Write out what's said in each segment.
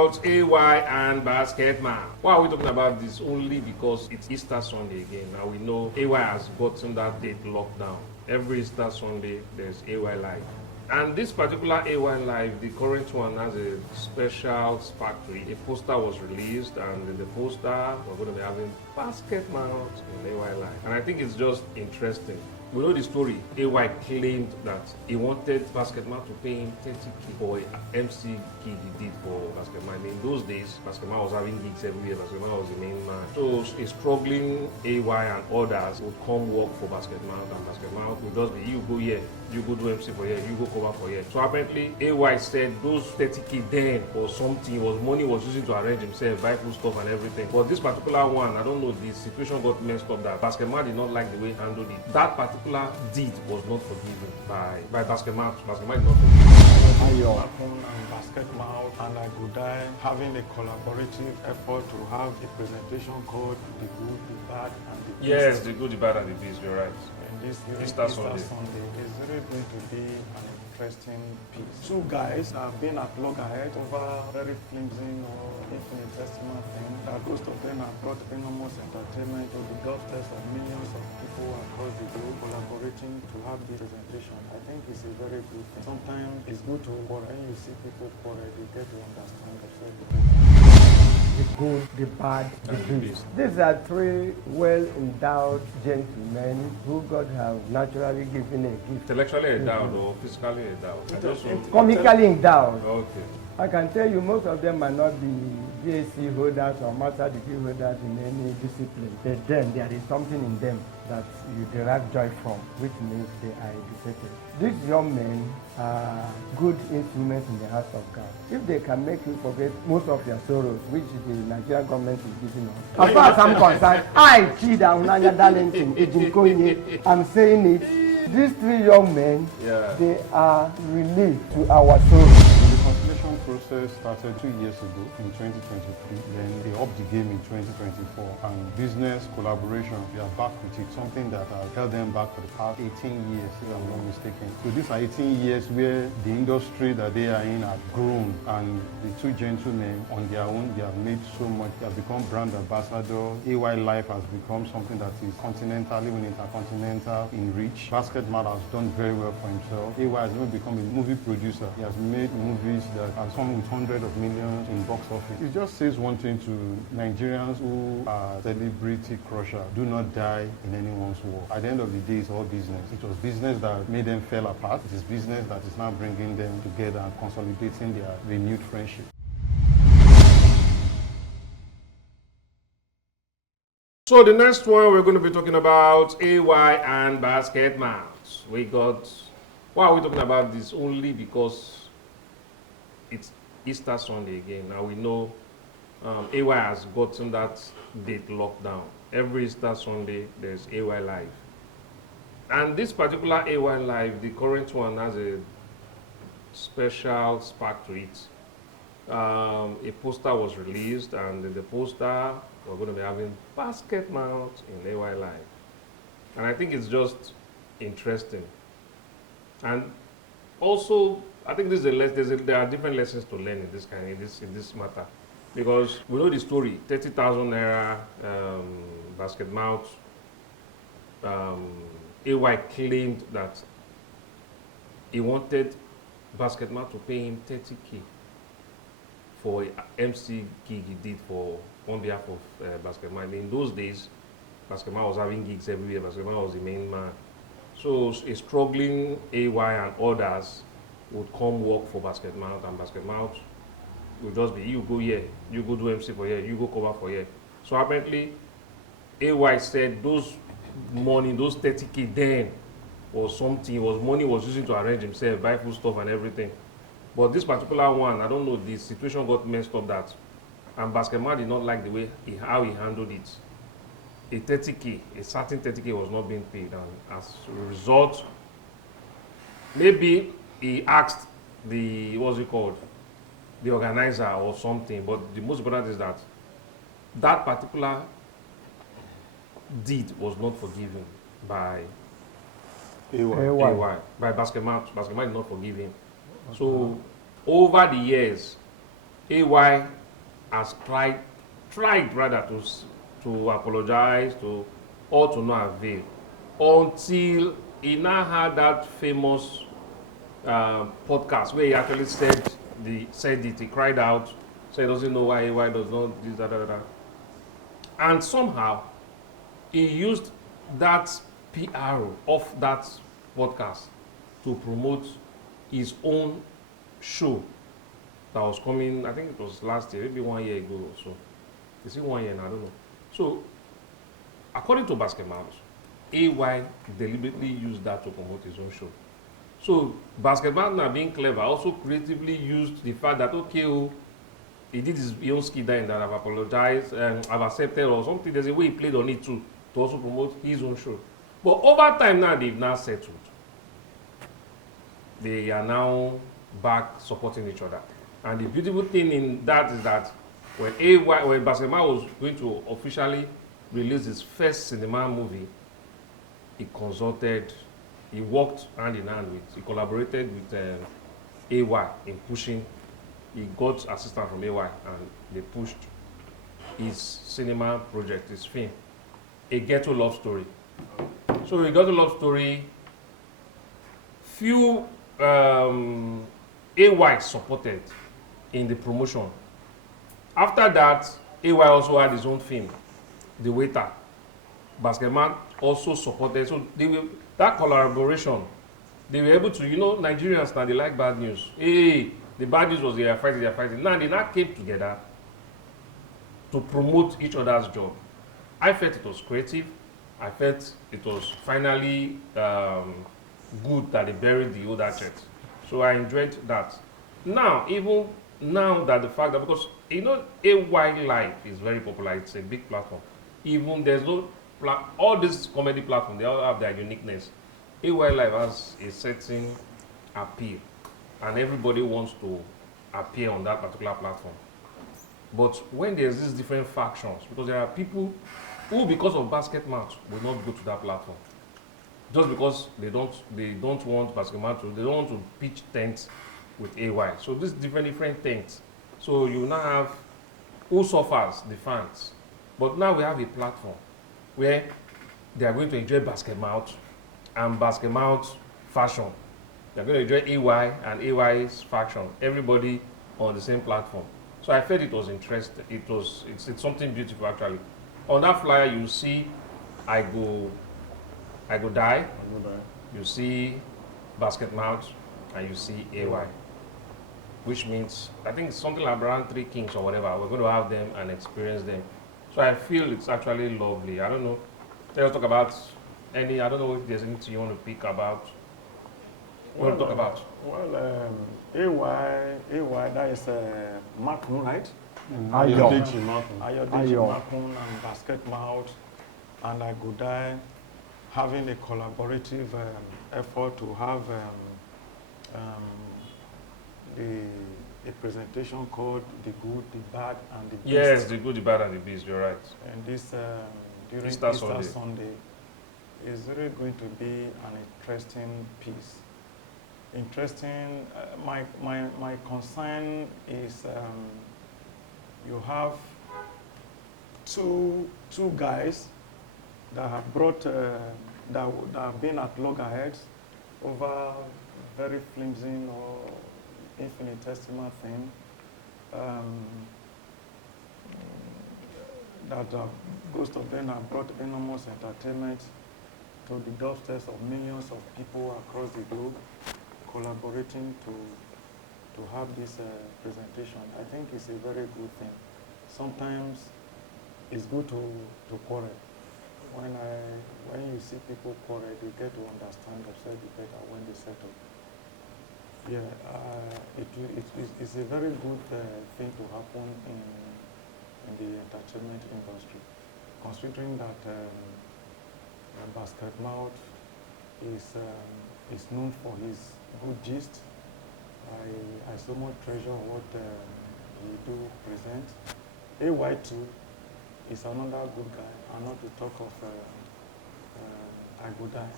About AY and basketman. Why are we talking about this? Only because it's Easter Sunday again. Now we know AY has gotten that date locked down. Every Easter Sunday, there's AY Live. And this particular AY Live, the current one, has a special spark to it. A poster was released, and in the poster, we're going to be having basketman in AY Live. And I think it's just interesting. We know the story. AY claimed that he wanted Basketman to pay him 30k for an MC gig he did for Basketman. In those days, Basketman was having gigs everywhere. Basketman was the main man. So a struggling AY and others would come work for Basketman, and Basketman would just be, you go here, you go do MC for here, you go cover for here. So apparently, AY said those 30k then or something was money was using to arrange himself, buy food stuff and everything. But this particular one, I don't know, the situation got messed up that Basketman did not like the way he handled it. That particular deed was not forgiven by Basketman. Basketman did not forgive and Basketman and I could die having a collaborative effort to have a presentation called The Good, The Bad, and The Beast. Yes, The Good, The Bad, and The Beast, you're right. And this Easter Sunday is really going to be an interesting piece. So guys, I've been at loggerhead over very flimsy or infinitesimal thing that most of them have brought enormous entertainment to the doorsteps of millions of people across the globe collaborating to have this presentation. I think it's a very good thing. Sometimes it's good to quarrel. When you see people quarrel, you get to understand themselves. The good, the bad, the beast. These are three well-endowed gentlemen who God have naturally given a gift. Intellectually endowed or physically endowed? Comically endowed. Okay. I can tell you most of them might not be BSc holders or master degree holders in any discipline. But then there is something in them that you derive joy from, which means they are educated. These young men are good instruments in the house of God. If they can make you forget most of your sorrows, which the Nigerian government is giving us. As far as I'm concerned, I'm saying it. These three young men, they are relief to our souls. The conciliation process started 2 years ago in 2023. Then they upped the game in 2024. And business collaboration, we are back with it. Something that has held them back for the past 18 years, if I'm not mistaken. So these are 18 years where the industry that they are in has grown. And the two gentlemen, on their own, they have made so much. They have become brand ambassador. AY Life has become something that is continental, even intercontinental in reach. Basketman has done very well for himself. AY has even become a movie producer. He has made movies that are some with hundreds of millions in box office. It just says one thing to Nigerians who are celebrity crusher: do not die in anyone's war. At the end of the day, it's all business. It was business that made them fall apart. It is business that is now bringing them together and consolidating their renewed friendship. So the next one we're going to be talking about AY and basketman. Why are we talking about this? Only because it's Easter Sunday again. Now we know AY has gotten that date locked down. Every Easter Sunday, there's AY Live. And this particular AY Live, the current one, has a special spark to it. A poster was released, and in the poster, we're going to be having basketman in AY Live. And I think it's just interesting. And also, I think this is there are different lessons to learn in this matter, because we know the story. 30,000 naira basket mount. AY claimed that he wanted Basketman to pay him 30k for an MC gig he did on behalf of Basketman. In those days, Basketman was having gigs everywhere. Basketman was the main man. So a struggling AY and others would come work for Basketman, and Basketman would just be, you go here, you go do MC for here, you go cover for here. So apparently, AY said those 30k then or something money was using to arrange himself, buy food stuff and everything. But this particular one, I don't know, the situation got messed up that, and Basketman did not like the way how he handled it. A certain 30k was not being paid, and as a result, maybe he asked the organizer or something. But the most important is that that particular deed was not forgiven by AY. By Basketman. Basketman did not forgive him. So over the years, AY has tried rather to apologize to all to no avail until he now had that famous podcast where he actually said it. He cried out, said he doesn't know why AY does not this, that. And somehow he used that PR of that podcast to promote his own show that was coming, I think it was last year, maybe 1 year ago or so. Is it 1 year now? I don't know. So, according to Basketball, AY deliberately used that to promote his own show. So, Basketball, now being clever, also creatively used the fact that, okay, oh, he did his own ski and that I've apologized, I've accepted or something. There's a way he played on it too, to also promote his own show. But over time now, they've now settled. They are now back supporting each other. And the beautiful thing in that is that when Basketball was going to officially release his first cinema movie, he worked hand in hand he collaborated with AY in pushing. He got assistance from AY and they pushed his cinema project, his film, A Ghetto Love Story. So A Ghetto Love Story, few AY supported in the promotion. After that, AY also had his own film, The Waiter. Basketman also supported. So that collaboration, they were able to, Nigerians now, they like bad news. Hey, the bad news was they are fighting. Now they now came together to promote each other's job. I felt it was creative. I felt it was finally good that they buried the older church. So I enjoyed that. Now, even now that the fact that, because AY Live is very popular, it's a big platform. Even there's no, all these comedy platforms, they all have their uniqueness. AY Live has a certain appeal, and everybody wants to appear on that particular platform. But when there's these different factions, because there are people who, because of basket match, will not go to that platform. Just because they don't want basket match, they don't want to pitch tents with AY. So these different tents. So you now have who suffers, the fans. But now we have a platform where they are going to enjoy basket mouth and basket mouth fashion. They're going to enjoy AY and AY's faction. Everybody on the same platform. So I felt it was interesting. It's something beautiful actually. On that flyer you see I go die. You see basket mouth and you see AY. Which means I think it's something like around 3 kings or whatever. We're going to have them and experience them. So I feel it's actually lovely. I don't know. Let's talk about I don't know if there's anything you want to pick about. What to talk about? AY, that is Makun, right? Ayodeji Makun and Basket Mouth and I Go Die having a collaborative effort to have a presentation called The Good, The Bad, and The Beast. Yes, The Good, The Bad, and The Beast, you're right. And this during Easter Sunday is really going to be an interesting piece. Interesting. My concern is you have two guys that have brought that have been at loggerheads over very flimsy or infinitesimal thing that most of them have brought enormous entertainment to the doorsteps of millions of people across the globe, collaborating to have this presentation. I think it's a very good thing. Sometimes it's good to quarrel. When you see people quarrel, you get to understand themselves better when they settle. Yeah, it's a very good thing to happen in the entertainment industry, considering that Basket Mouth is known for his good gist. I so much treasure what he do present. AY too is another good guy, and not to talk of I Go Die.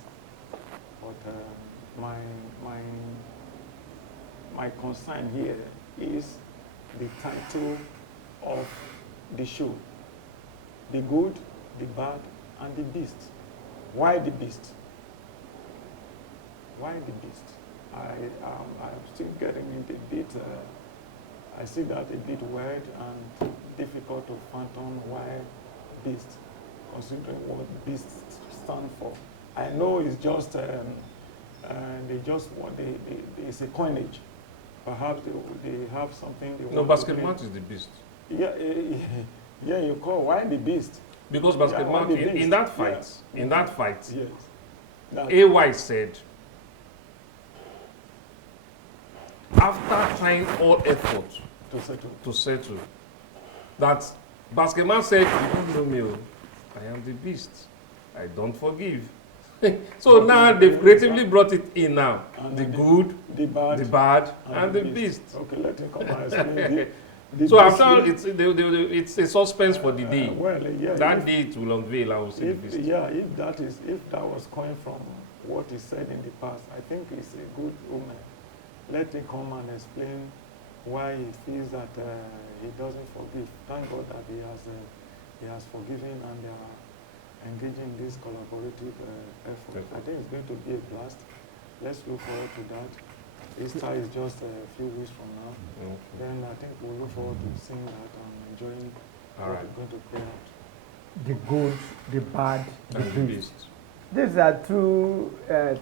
But my concern here is the title of the show. The good, the bad, and the beast. Why the beast? Why the beast? I'm still getting it a bit, I see that a bit weird and difficult to fathom why beast, considering what beast stand for. I know it's just, they just want, it's a coinage. Perhaps they have something they want. No, basketball is the beast. Yeah, yeah, you call, why the beast? Because basketball, yeah, in that fight, Yes. AY said, after trying all efforts to settle, that basketball said, you don't know me, oh. I am the beast. I don't forgive. So now they've creatively brought it in now. And The good, the bad, and the beast. Okay, let me come and explain. The So I'm beast, sure it's a suspense for the day. yeah, That day it will unveil, I will see the beast. yeah, if that was coming from what he said in the past, I think it's a good omen. Let him come and explain why he feels that he doesn't forgive. Thank God that he has forgiven and they are engaging in this collaborative effort. Okay. I think it's going to be a blast. Let's look forward to that. Easter is just a few weeks from now. Okay. Then I think we'll look forward to seeing that and enjoying All what right. is going to play out. The good, the bad, the And the beast. beast. These are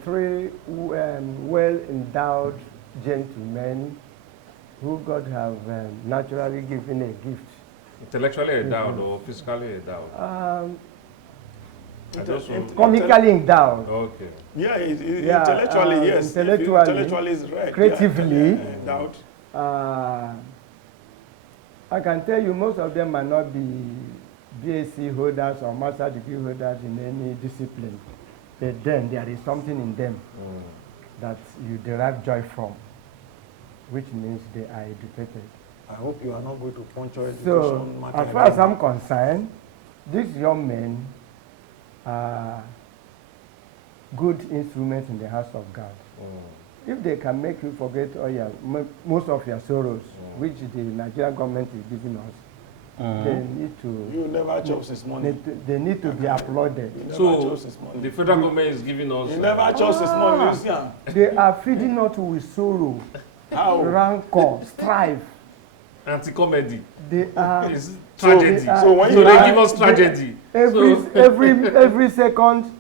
three well-endowed gentlemen who God have naturally given a gift. Intellectually endowed or physically endowed? I just want- Comically endowed, Okay. Yeah, Yeah, intellectually, yes. Intellectually is right. creatively. Yeah, doubt. I can tell you most of them might not be BSc holders or master degree holders in any discipline, but then there is something in them that you derive joy from, which means they are educated. I hope you are not going to puncture education So, matter. as far as I'm concerned, these young men are good instruments in the house of God. If they can make you forget most of your sorrows, which the Nigerian government is giving us, they need to. You never chose his money. They need to be applauded. You never So chose his money. the federal government is giving us. You never chose his money. You see, They are feeding us with sorrow, how? rancor, strife. Anti-comedy. They are. It's tragedy. So when So you they are- give us tragedy. Every second,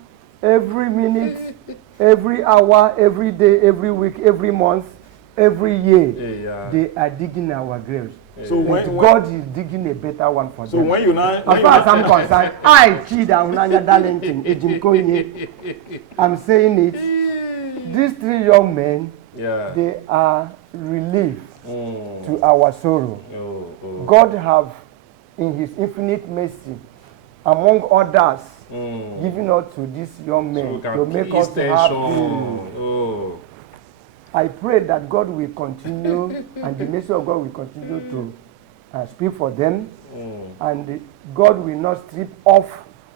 every minute, every hour, every day, every week, every month, every year, Yeah. they are digging our graves. So But when God is digging a better one for so them. when you now As far as I'm concerned, I'm saying it. These three young men, Yeah. they are relief Mm. to our sorrow. Oh. God have, in His infinite mercy, among others, given us to these young So we men can to make ease us tension. happy. Oh. I pray that God will continue and the mercy of God will continue to speak for them, and God will not strip off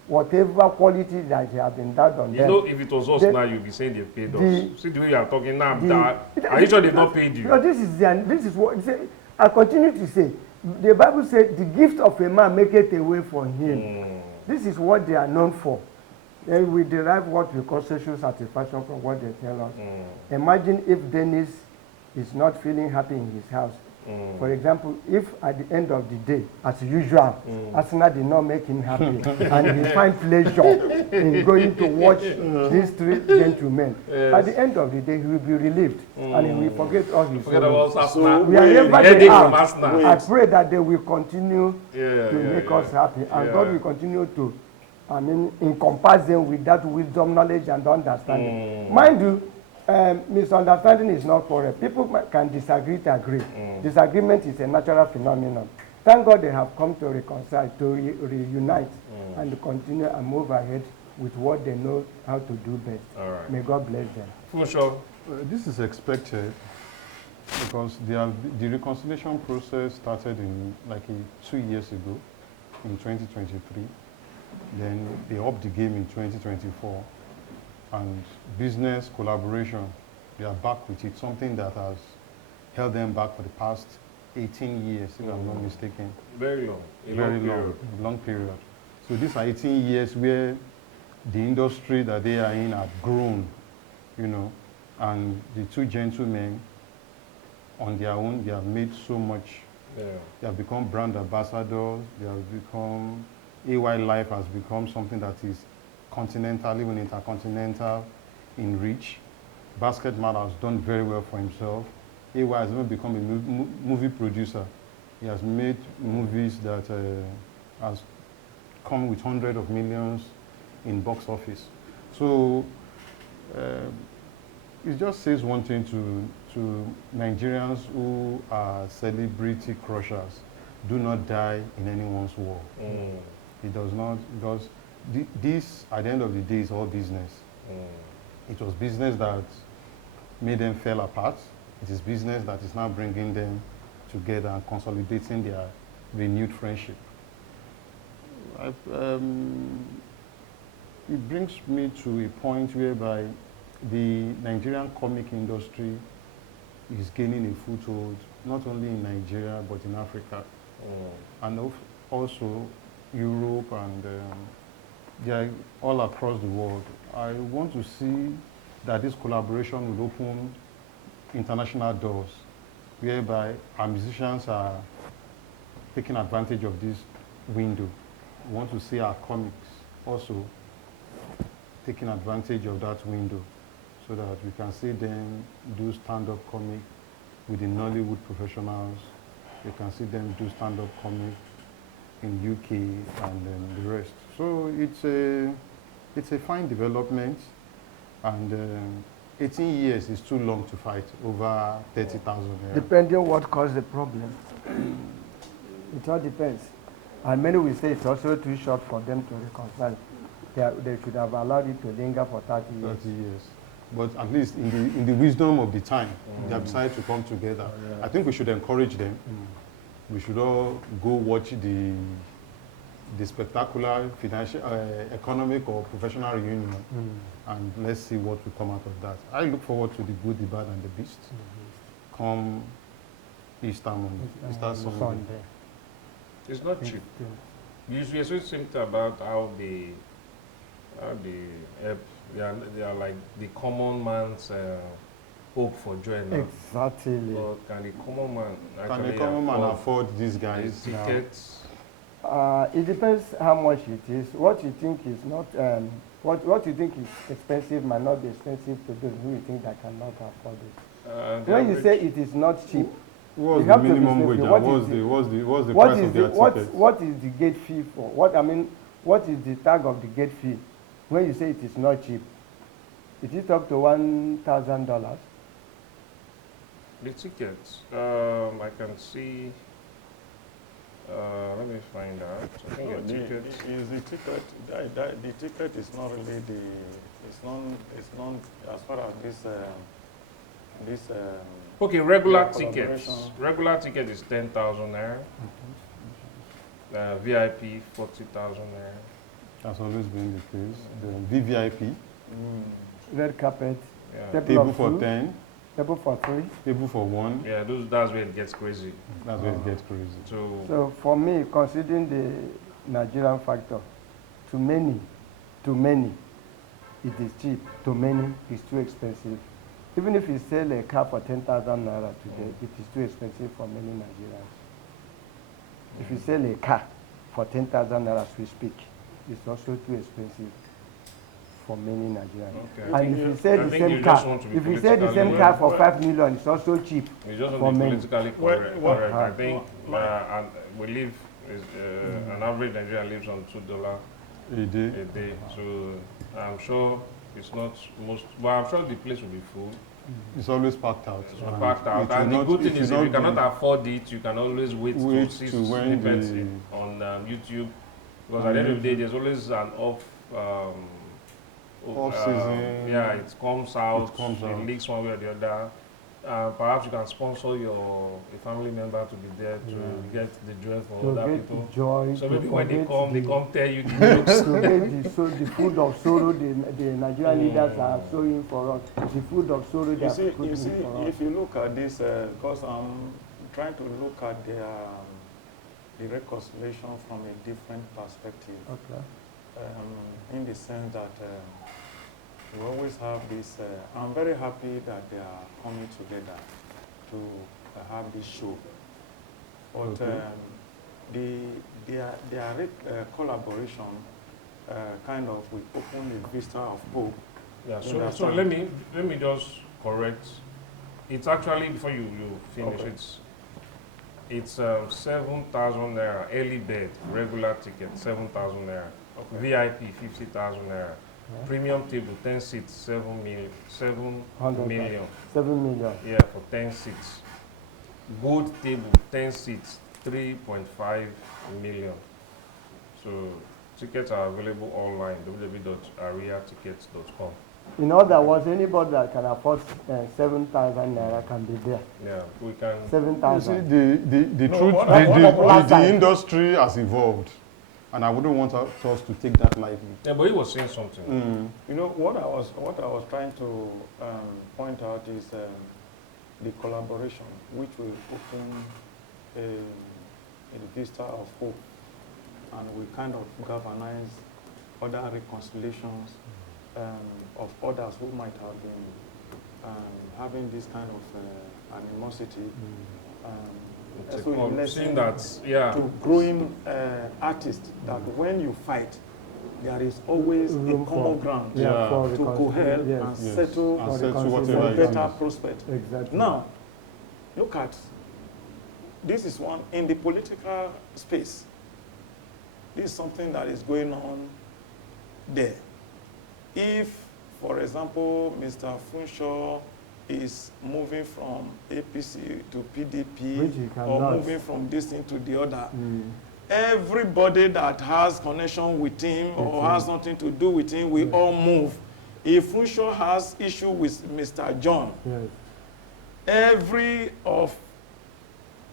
whatever quality that He has endowed on You them. know, if it was us The- now, you'll be saying they paid the- us. See the way you are talking now. the- Are you sure they've not paid you? No, this is what I continue to say. The Bible said, "The gift of a man maketh a way for him." This is what they are known for. Then we derive what we call social satisfaction from what they tell us. Imagine if Dennis is not feeling happy in his house. For example, if at the end of the day, as usual, Arsenal did not make him happy, and he find pleasure in going to watch these three gentlemen, at the end of the day, he will be relieved, and he will forget all his Forget sorrows. about Arsenal. Wherever Headache they from are, Arsenal. I pray that they will continue to make us happy, and Yeah. God will continue to, encompass them with that wisdom, knowledge, and understanding. Mind you, misunderstanding is not quarrel. People can disagree to agree. Disagreement is a natural phenomenon. Thank God they have come to reconcile, to reunite, and to continue and move ahead with what they know how to do best. All right. May God bless them. For sure. This is expected because the reconciliation process started in 2 years ago, in 2023. Then they upped the game in 2024. And business collaboration, they are back with it, something that has held them back for the past 18 years, if I'm not mistaken. Very long. Very long period. So these are 18 years where the industry that they are in have grown, you know, and the two gentlemen on their own, they have made so much. Yeah. They have become brand ambassadors. They have become, AY Life has become something that is continental, even intercontinental in reach. Basketman has done very well for himself. AY has even become a movie producer. He has made movies that has come with hundreds of millions in box office. So it just says one thing to Nigerians who are celebrity crushers: do not die in anyone's war. It does not, because this, at the end of the day, is all business. It was business that made them fall apart. It is business that is now bringing them together and consolidating their renewed friendship. It brings me to a point whereby the Nigerian comic industry is gaining a foothold, not only in Nigeria, but in Africa. And also Europe, and they are all across the world. I want to see that this collaboration will open international doors, whereby our musicians are taking advantage of this window. We want to see our comics also taking advantage of that window, so that we can see them do stand-up comic with the Nollywood professionals. We can see them do stand-up comic in UK and the rest. So it's a fine development, and 18 years is too long to fight over 30,000 naira. Depending on what caused the problem. It all depends. And many will say it's also too short for them to reconcile. They should have allowed it to linger for 30 years. 30 years. But at least in the wisdom of the time, they have decided to come together. I think we should encourage them. We should all go watch the spectacular financial, economic or professional reunion, and let's see what will come out of that. I look forward to the good, the bad, and the beast come Easter Sunday. It's not cheap. You also think about how they help. They are like the common man's hope for joy now. Exactly. But can the common man Can the common man afford these guys? Tickets. It depends how much it is. What you think is not, what you think is expensive might not be expensive to those who you think that cannot afford it. When you say it is not cheap, what's the minimum wage? What's the price of their tickets? What is the gate fee for? What is the tag of the gate fee? When you say it is not cheap, it is up to $1,000. The tickets, I can see. Let me find out. I think No, the tickets. the ticket is not really it's not as far as this Okay, regular yeah, tickets. collaboration. Regular ticket is 10,000 naira. VIP 40,000 naira. That's always been the case. The VVIP, Red carpet, Yeah. table for 10, table for 3. table for 1. Yeah, that's where it gets crazy. That's where it gets crazy. So for me, considering the Nigerian factor, to many, it is cheap. To many, it's too expensive. Even if you sell a car for 10,000 naira today, it is too expensive for many Nigerians. If you sell a car for 10,000 naira as we speak, it's also too expensive for many Nigerians. Okay. And if you sell I the think same you car, just want to be if you sell the same politically car for correct. 5 million, it's also cheap. We just for want to be many. politically correct. Well, correct. I uh, think and we live, an average Nigerian lives on $2 A day. a day. So I'm sure it's not most, but I'm sure the place will be full. It's always packed out. It's And packed out. it will And the not- good it thing is, will if you not cannot be- afford it, you can always wait Wait to see to when snippets the- on YouTube. Because at the end of the day, there's always an Off-season. Yeah, it comes out. out. Leaks one way or the other. Perhaps you can sponsor a family member to be there to get the joy for To other get people. the joy, So to maybe when they forget come the- tell you the jokes. to get the food of sorrow the Nigerian leaders are sowing for us. The food of sorrow they You are see, putting for us. if you look at this, because I'm trying to look at the reconciliation from a different perspective. Okay. In the sense that we always have this. I'm very happy that they are coming together to have this show. But their collaboration kind of will open a vista of hope. Yeah. So let me just correct. It's actually, before you finish, Okay. it's 7,000 naira early bird regular ticket 7,000 naira, Okay. VIP 50,000 naira, premium table 10 seats 7 million. 7 million. Yeah, for 10 seats. Gold table 10 seats 3.5 million. So tickets are available online www.ariatickets.com. In other words, anybody that can afford 7,000 naira can be there. Yeah, we can. You see, 7,000. the No, truth, what the industry has evolved, and I wouldn't want us to take that lightly. Yeah, but he was saying something. You know what I was trying to point out is the collaboration, which will open a vista of hope, and will kind of galvanize other reconciliations of others who might have been having this kind of animosity. It's So a you listen that, to growing artists that when you fight, there is always a Room common for- ground Yeah, for to cohere yes. and Yes. settle And For settle reconciliation. whatever for it better is. prospect. Exactly. Now, look at this is one in the political space. This is something that is going on there. If, for example, Mr. Funshaw is moving from APC to PDP Which he or cannot. moving from this thing to the other, Mm. everybody that has connection with him or has nothing to do with him, we all move. If Funshaw has issue with Mr. John, Yes. every of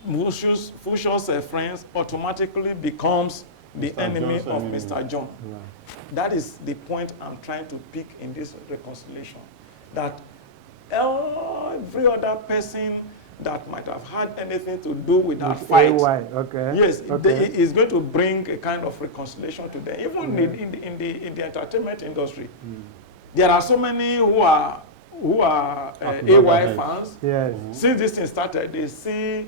Fushaw's friends automatically becomes the Mr. enemy John's of enemy. Mr. John. Yeah. That is the point I'm trying to pick in this reconciliation. That every other person that might have had anything to do with that With fight, AY, okay. yes, Okay. is going to bring a kind of reconciliation to them. Even in the entertainment industry, there are so many who are AY loggerheads. fans. Yes. Since this thing started, they see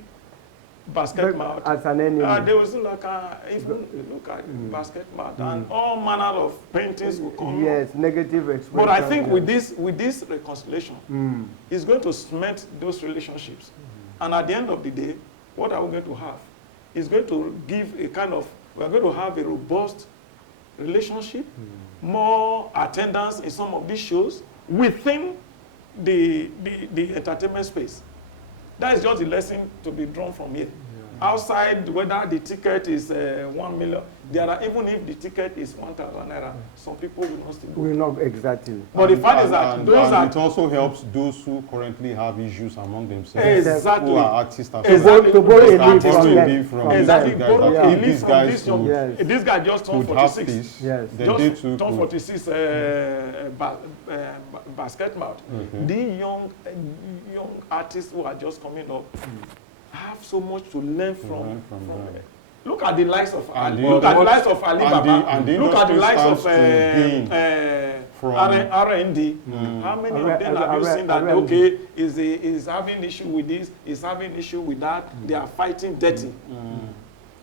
basket mouth. As an enemy. They will still like, even look at basket mouth, and all manner of paintings will come. Yes, negative expression. But I think yes. with this reconciliation, it's going to cement those relationships. And at the end of the day, what are we going to have? It's going to give a kind of, we're going to have a robust relationship, more attendance in some of these shows within the entertainment space. That is just the lesson to be drawn from here. Outside, whether the ticket is 1 million, there are, even if the ticket is 1,000 naira, some people will not still go. We're not exactly. But the fact is that and those are it also helps those who currently have issues among themselves. exactly. Who are artists and Exactly. To borrow a Those lead artists from too. them. from Exactly. these guys Borrow that a if lead these from guys this young. Yes. This guy just turned could have 46. peace, Yes. then they Just too turned could. 46 basket mouth. The young artists who are just coming up have so much to learn from learn from them. them. Look at the likes of And Ali. the- Look at the likes of Ali and Baba. the Look at the industry likes of stands to gain from- R&D. How many of them have you seen that, R&D. okay, is having issue with this, is having issue with that, they are fighting dirty.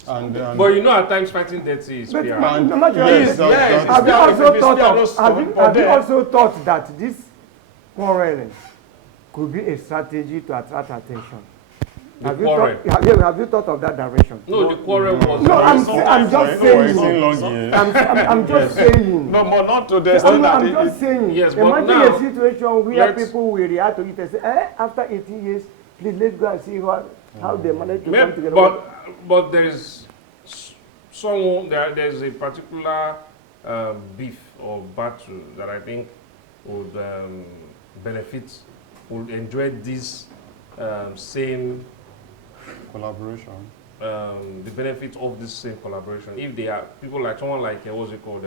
And But you know, at times fighting dirty is But PR. and naturally, yes, yes, have you it's also PR thought those of, have stuff, you, but have you then- also thought that this quarreling could be a strategy to attract attention? The Have you, quarrel. thought, have you thought of that direction? No, the quarrel was. No, I'm Sometimes just it's saying. long years. I'm just saying. No, but not to the extent that I'm just saying. Yes, but Imagine now, a situation where let's- people will react to it and say, after 18 years, please let's go and see how they manage to come together. But there's someone there's a particular beef or battle that I think would benefit, would enjoy this same collaboration. the benefit of this same collaboration. If they are people like someone like what's it called?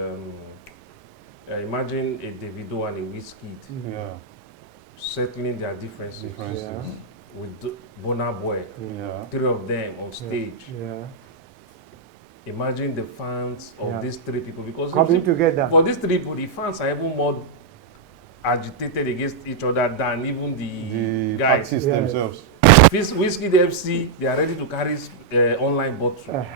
Imagine a Davido and a Wizkid Yeah, settling their differences. differences. with Burna Boy, Yeah. 3 of them on stage. Yeah. Imagine the fans of these 3 people, because Coming together. for these 3 people, the fans are even more agitated against each other than even the guys. Artists themselves. Whiskey the FC, they are ready to carry online bottle.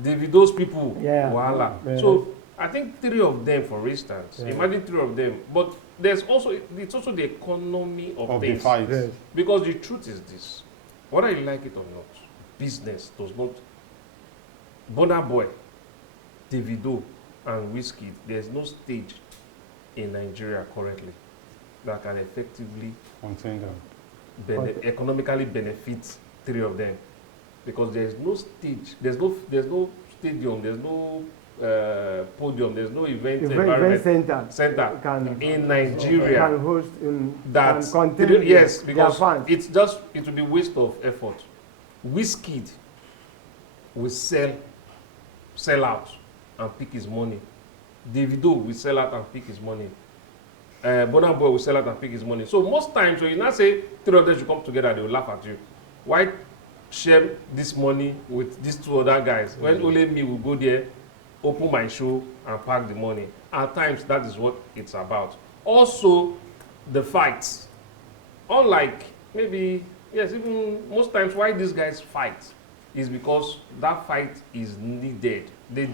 Davido's people, voila. So I think 3 of them, for instance, imagine 3 of them. But it's also the economy of things. The fight. Yes. Because the truth is this, whether you like it or not, business does not. Burna Boy, Davido, and Whiskey, there's no stage in Nigeria currently that can effectively Contain them. economically benefit 3 of them, because there's no stage, there's no stadium, there's no podium, there's no event center in Nigeria can host that can contain yes, their because fans. it will be waste of effort. Whiskey will sell out and pick his money. Davido will sell out and pick his money. Burna Boy will sell out and pick his money. So most times when you now say 3 of them should come together, they will laugh at you. Why share this money with these 2 other guys when only me will go there, open my show and pack the money? At times that is what it's about. Also, the fights. Unlike maybe, yes, even most times why these guys fight is because that fight is needed. They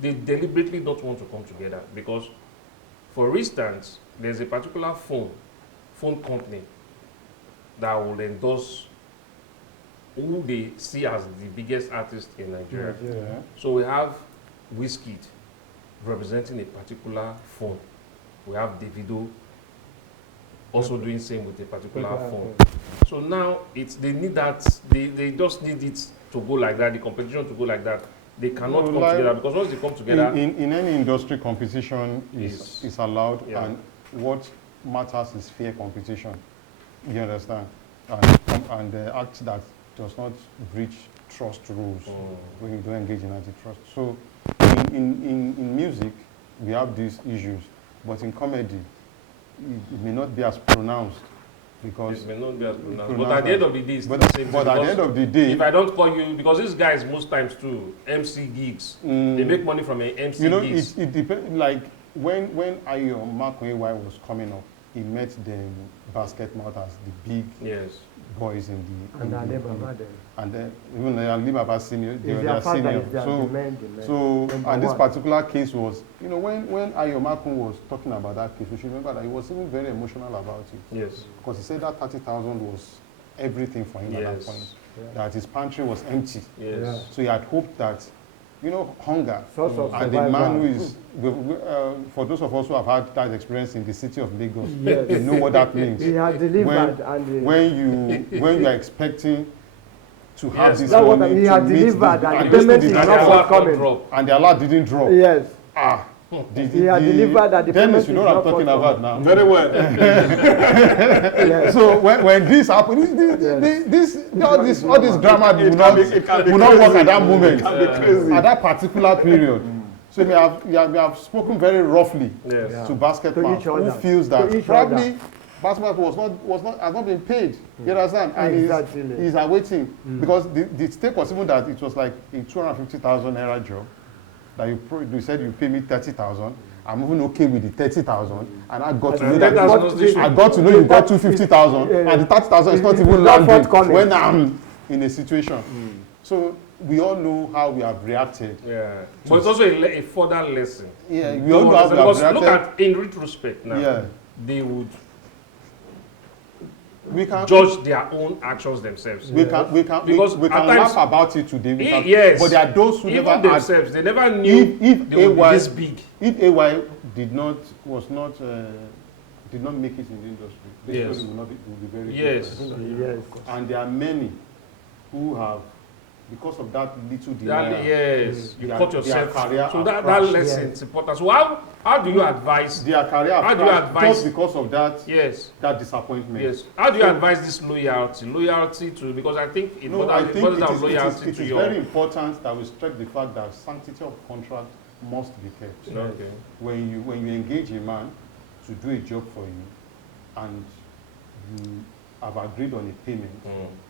deliberately don't want to come together because, for instance, there's a particular phone company that will endorse who they see as the biggest artist in Nigeria. So we have Whiskey representing a particular phone. We have Davido also doing same with a particular phone. So now they need that, they just need it to go like that, the competition to go like that. They cannot come together, because once they come together... In any industry, competition is allowed, and what matters is fair competition. You understand? And the act that does not breach trust rules when you don't engage in antitrust. So in music, we have these issues, but in comedy, it may not be as pronounced. Because it may not be as pronounced. But at the end of the day, it's the same. But at the end of the day, if I don't call you, because these guys most times too, MC gigs, they make money from an MC gigs. It depends. Like when Ayo Makwe was coming up, he met the basket mouth as the big boys in the. And then even Alibaba senior, they were senior. So and this particular case was, when Ayo Makwe was talking about that case, we should remember that he was even very emotional about it. Yes. Because he said that 30,000 was everything for him at that point. That his pantry was empty. Yes. So he had hoped that, hunger. And the man who is, for those of us who have had that experience in the city of Lagos, they know what that means. He has delivered. When you are expecting to have this money, he had delivered, and the payment is not forthcoming. And the alert didn't drop. Yes. He had delivered that the Dennis, you know what I'm talking about now. Very well. So when this happened, all this drama will not work at that moment, at that particular period. So we have spoken very roughly to basketball, who feels that probably basketball has not been paid. You understand? And he's awaiting because the stake was even that it was like a 250,000 naira job. That you said you pay me 30,000. I'm even okay with the 30,000, and I got to know that you got 250,000, and the 30,000 is not even landing when I'm in a situation. So we all know how we have reacted. Yeah, but it's also a further lesson. Yeah, we all know how we have reacted. Look at in retrospect now. Yeah. They would judge their own actions themselves. We can laugh about it today. Yes. But there are those who even never themselves. They never knew if they would be this big. If AY did not make it in the industry, this story will be very different. Yes. And there are many who have, because of that little delay, you caught yourself. So that lesson is important. So how do you advise their career? How do you advise just because of that? That disappointment. Yes. How do you advise this loyalty to? Because I think it is very important that we stress the fact that sanctity of contract must be kept. Okay. When you engage a man to do a job for you, and you have agreed on a payment,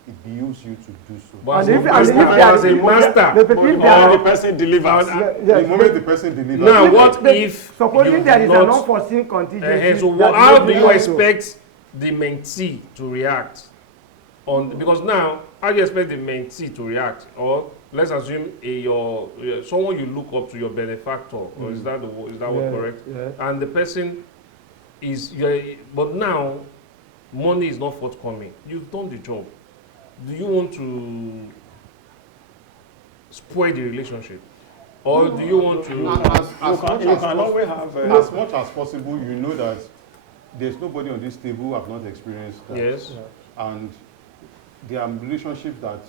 it behooves you to do so. But And as if a they are- master, if But the are- the person delivers. The moment the person delivers, now, what if supposing you there do is not- an unforeseen contingency? So that how do maybe you also- expect the mentee to react on? Because now, how do you expect the mentee to react? Or let's assume someone you look up to, your benefactor, or is that what correct? Yeah. And the person is but now money is not forthcoming. You've done the job. Do you want to spoil the relationship, or do you want to? You can always have as much as possible, you know that there's nobody on this table who have not experienced that. Yes. And there are relationships that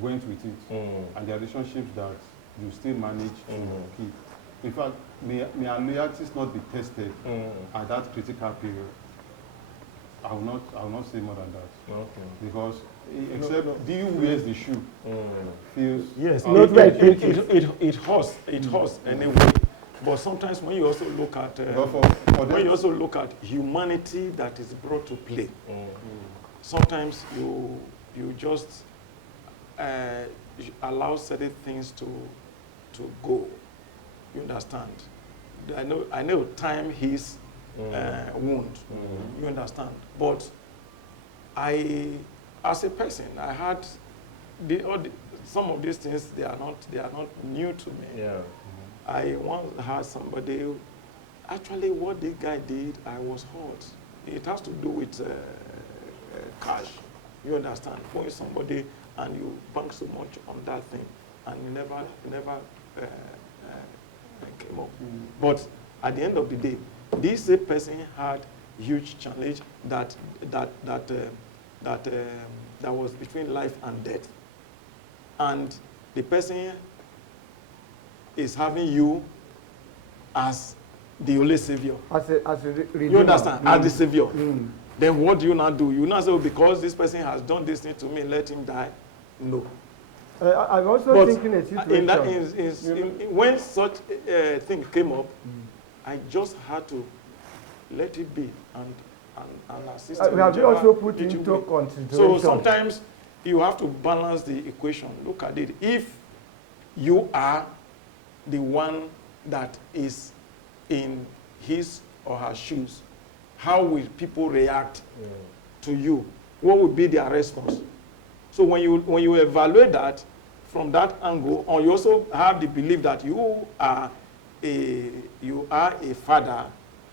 went with it, and there are relationships that you still manage to keep. In fact, may our loyalties not be tested at that critical period. I will not say more than that. Okay. Because except do you wears the shoe feels yes, Not right. it hurts anyway. But sometimes when you also look at when you also look at humanity that is brought to play, sometimes you just allow certain things to go. You understand? I know time heals wound. You understand? But as a person, I had some of these things. They are not new to me. Yeah. I once had somebody who, actually what this guy did, I was hurt. It has to do with cash. You understand? Going somebody and you bank so much on that thing and you never came up. But at the end of the day, this person had huge challenge that was between life and death. And the person is having you as the only savior. As a You understand? As the savior. Then what do you now do? You now say, oh, because this person has done this thing to me, let him die? No. I'm also thinking a situation. When such a thing came up, I just had to let it be and assist him. Have you also put into into way. consideration? So sometimes you have to balance the equation. Look at it. If you are the one that is in his or her shoes, how will people react to you? What would be their response? So when you evaluate that from that angle, or you also have the belief that you are a father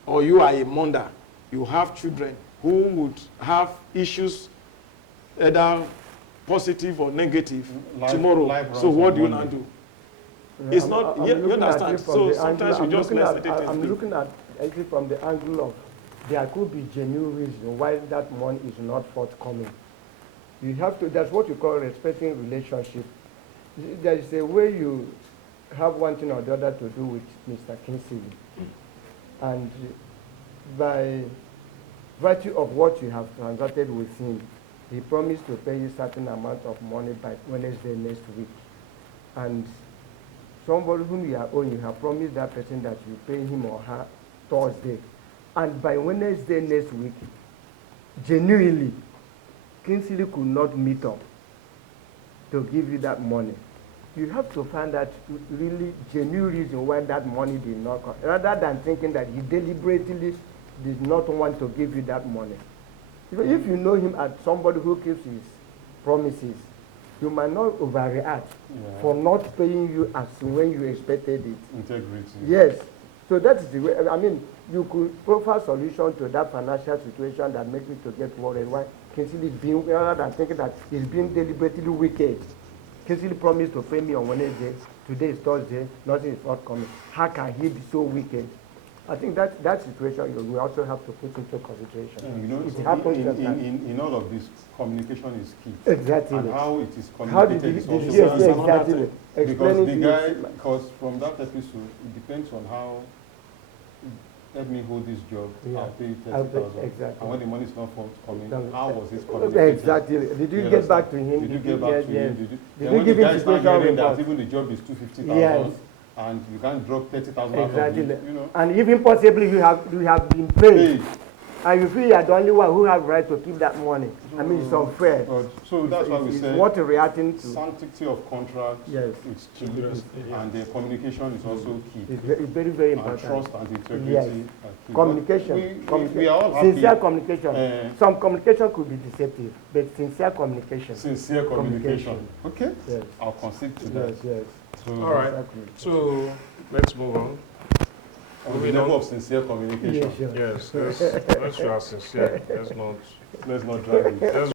or you are a mother, you have children who would have issues, either positive or negative, tomorrow. So what do you now do? It's not, you understand? So sometimes you just let certain things I'm be. looking at actually from the angle of there could be genuine reason why that money is not forthcoming. You have to, that's what you call respecting relationship. There is a way you have one thing or the other to do with Mr. Kingsley. And by virtue of what you have transacted with him, he promised to pay you certain amount of money by Wednesday next week. And somebody whom you are owing, you have promised that person that you pay him or her Thursday. And by Wednesday next week, genuinely, Kingsley could not meet up to give you that money. You have to find that really genuine reason why that money did not come, rather than thinking that he deliberately did not want to give you that money. If you know him as somebody who keeps his promises, you might not overreact for not paying you as when you expected it. Integrity. Yes. So that is the way, I mean, you could provide a solution to that financial situation that makes me to get worried. Why Kingsley is being, rather than thinking that he's being deliberately wicked. Kingsley promised to pay me on Wednesday. Today is Thursday. Nothing is not coming. How can he be so wicked? I think that situation we also have to put into consideration. You know, it happens in all of this, communication is key. Exactly. And how it is How did communicated you, is yes, also yes, key. exactly. Because Explaining the to guy, you- because from that episode, it depends on how, let me hold this job, Yeah. I'll pay you I'll pay- 30,000. exactly. And when the money is not forthcoming, No. how was this communicated? Exactly. Did you You get back to understand? him? Did you get back yes, to yes. him? Did Did then you when give the him guy start situation hearing that report? even the job is 250,000 Yes. and you can't drop 30,000 out of Exactly. it, you know? And even possibly you have been paid. Hey, and you feel you are the only one who have right to keep that money. I mean, it's unfair. So that's why we It's say what you're reacting to. sanctity of contract Yes. is key, and the communication is also key. It's very, very And important. trust and integrity Yes. are key. Communication. But we are all happy. Sincere communication. Eh. Some communication could be deceptive, but sincere communication. Sincere communication. Okay. Yes. I'll concede to that. Yes, yes. So, All right. Exactly. So let's move on. on the Moving level on. of sincere communication, Yeah, sure. Yes, let's you are sincere. Let's not let's not drag it. let's